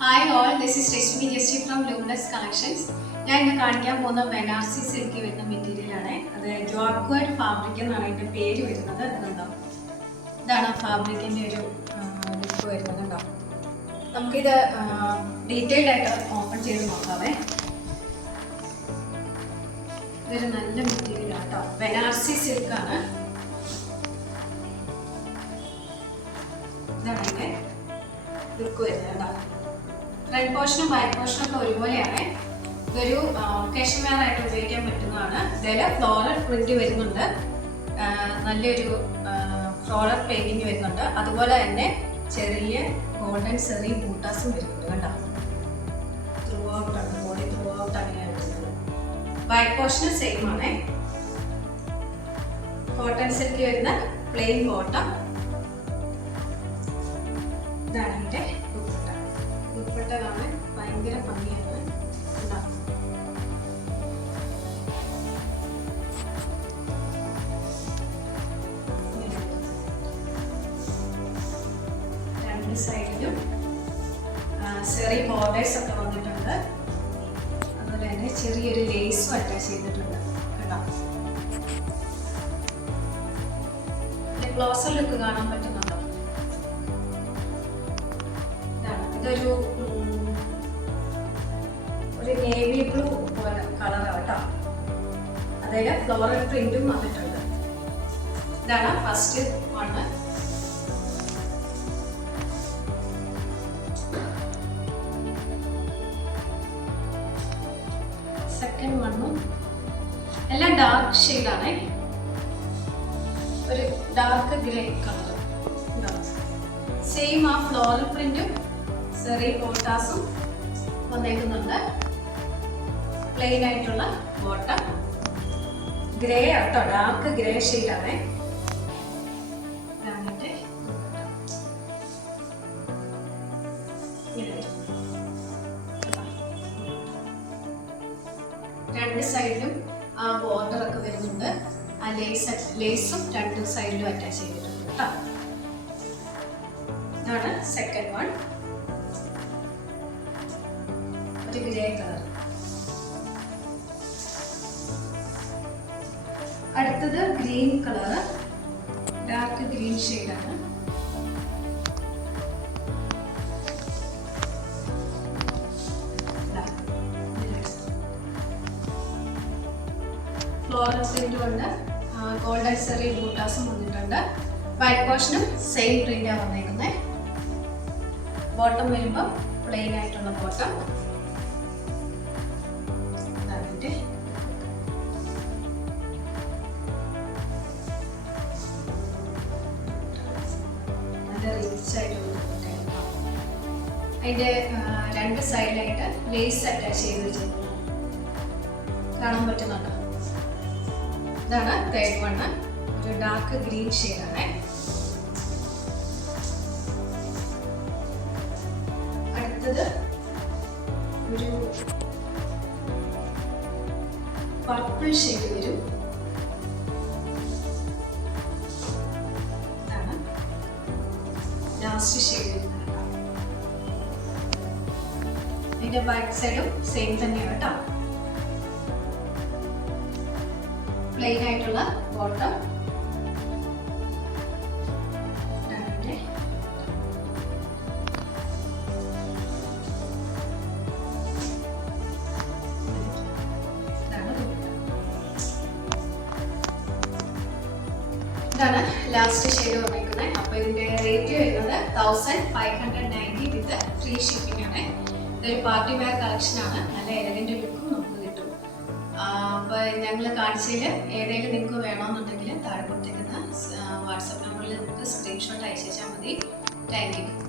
Hi all, this is Rashmi Jesse from Luminous Collections. ഞാൻ ഇന്ന് കാണിക്കാൻ പോകുന്ന ബനാറസി സിൽക്ക് വരുന്ന മെറ്റീരിയൽ ആണ്. അത് ജോക്വേർഡ് ഫാബ്രിക് എന്നാണ് അതിൻ്റെ പേര് വരുന്നത്. അതുണ്ടോ, ഇതാണ് ഫാബ്രിക്കിൻ്റെ ഒരു ലുക്ക് വരുന്നത്. ഉണ്ടോ, നമുക്കിത് ഡീറ്റെയിൽഡ് ആയിട്ട് ഓപ്പൺ ചെയ്ത് നോക്കാവേ. ഇതൊരു നല്ല മെറ്റീരിയൽ ആണ് കേട്ടോ, ബനാറസി സിൽക്കാണ്. ഇതാണ് അതിൻ്റെ ലുക്ക് വരുന്നത് കേട്ടോ. ഫ്രണ്ട് പോർഷനും ബാക്ക് പോർഷനും ഒക്കെ ഒരുപോലെയാണ്. ഇതൊരു കശ്മീർ ആയിട്ട് ഉപയോഗിക്കാൻ പറ്റുന്നതാണ്. ഇതിൽ ഫ്ലോറൽ പ്രിന്റ് വരുന്നുണ്ട്, നല്ലൊരു ഫ്ലോറൽ പെയിന്റിങ് വരുന്നുണ്ട്. അതുപോലെ തന്നെ ചെറിയ ഗോൾഡൻ സെറി ബൂട്ടാസും വരുന്നുണ്ട് കേട്ടോ. ത്രൂ ഔട്ടാണ്, ബോഡി ത്രൂ ഔട്ട് അങ്ങനെയാണ് വരുന്നത്. ബാക്ക് പോർഷന് സെയിം ആണ്. കോട്ടൺ സിൽക്ക് വരുന്ന പ്ലെയിൻ ബോട്ടം. ഇതാണ് ഇതിൻ്റെ ദുപ്പട്ട കാണാൻ ഭയങ്കര ഭംഗിയാണ്. രണ്ട് സൈഡിലും ചെറിയ ബോർഡേഴ്സ് ഒക്കെ വന്നിട്ടുണ്ട്. അതുപോലെ തന്നെ ചെറിയൊരു ലേസും അറ്റാച്ച് ചെയ്തിട്ടുണ്ട് കേട്ടോ. ക്ലോസർ ലുക്ക് കാണാൻ പറ്റുന്നുണ്ടോ? ഇതൊരു നേവി ബ്ലൂ പോലെ കളറാണ് കേട്ടോ. അതിൽ ഫ്ലോറൽ പ്രിന്റും വന്നിട്ടുണ്ട്. ഇതാണ് ഫസ്റ്റ് വണ്. സെക്കൻഡ് വണ്ണും എല്ലാം ഡാർക്ക് ഷെയ്ഡാണ്. ഒരു ഡാർക്ക് ഗ്രേ കളർ. സെയിം ആ ഫ്ലോറൽ പ്രിന്റും ചെറിയ ബോട്ടാസും വന്നേക്കുന്നുണ്ട്. പ്ലെയിൻ ആയിട്ടുള്ള ബോട്ടം. ഗ്രേ ആട്ടോ, ഡാർക്ക് ഗ്രേ ഷെയ്ഡാണ്. രണ്ട് സൈഡിലും ആ ബോർഡർ ഒക്കെ വരുന്നുണ്ട്. ആ ലേസും രണ്ട് സൈഡിലും അറ്റാച്ച് ചെയ്തിട്ടുണ്ട് കേട്ടോ. ഇതാണ് സെക്കൻഡ് വൺ, ഒരു ഗ്രേ കളർ. അടുത്തത് ഗ്രീൻ കളർ, ഡാർക്ക് ഗ്രീൻ ഷെയ്ഡാണ്. ഫ്ലോറൽ പ്രിന്റ് കൊണ്ട് ഗോൾഡൻ സെറി ബൂട്ടാസും വന്നിട്ടുണ്ട്. വൈറ്റ് പോർഷനും സെയിം പ്രിന്റാണ് വന്നേക്കുന്നത്. ബോട്ടം വരുമ്പോൾ പ്ലെയിൻ ആയിട്ടുള്ള ബോട്ടം. അതിന്റെ രണ്ട് സൈഡിലായിട്ട് ലേസ് അറ്റാച്ച് ചെയ്ത് വെച്ചിട്ടുണ്ട്, കാണാൻ പറ്റുന്നുണ്ടോ? ഇതാണ് തേർഡ് വണ്, ഒരു ഡാർക്ക് ഗ്രീൻ ഷെയ്ഡാണ്. അടുത്തത് ഒരു പർപ്പിൾ ഷെയ്ഡ് വരും. ഇതാണ് ലാസ്റ്റ് ഷെയ്ഡ് വരുന്നത്. ഇതിന്റെ ബാക്ക് സൈഡും സെയിം തന്നെയാണ് കേട്ടോ. പ്ലെയിൻ ആയിട്ടുള്ള ബോട്ടം. ഇതാണ് ലാസ്റ്റ് ഷെയ്ഡ് വന്നിരിക്കുന്നത്. അപ്പോൾ ഇതിന്റെ റേറ്റ് വരുന്നത് 1590 വിത്ത് ഫ്രീ ഷിപ്പിംഗ് ആണ്. ഇതൊരു പാർട്ടി വെയർ കളക്ഷൻ ആണ്. നല്ല എലഗന്റ് ലുക്കും നമുക്ക് കിട്ടും. അപ്പോൾ ഞങ്ങൾ കാണിച്ചതിൽ ഏതെങ്കിലും നിങ്ങൾക്ക് വേണമെന്നുണ്ടെങ്കിൽ താഴെ കൊടുത്തിരിക്കുന്ന വാട്സപ്പ് നമ്പറിൽ നിങ്ങൾക്ക് സ്ക്രീൻഷോട്ട് അയച്ചാൽ മതി. Thank you.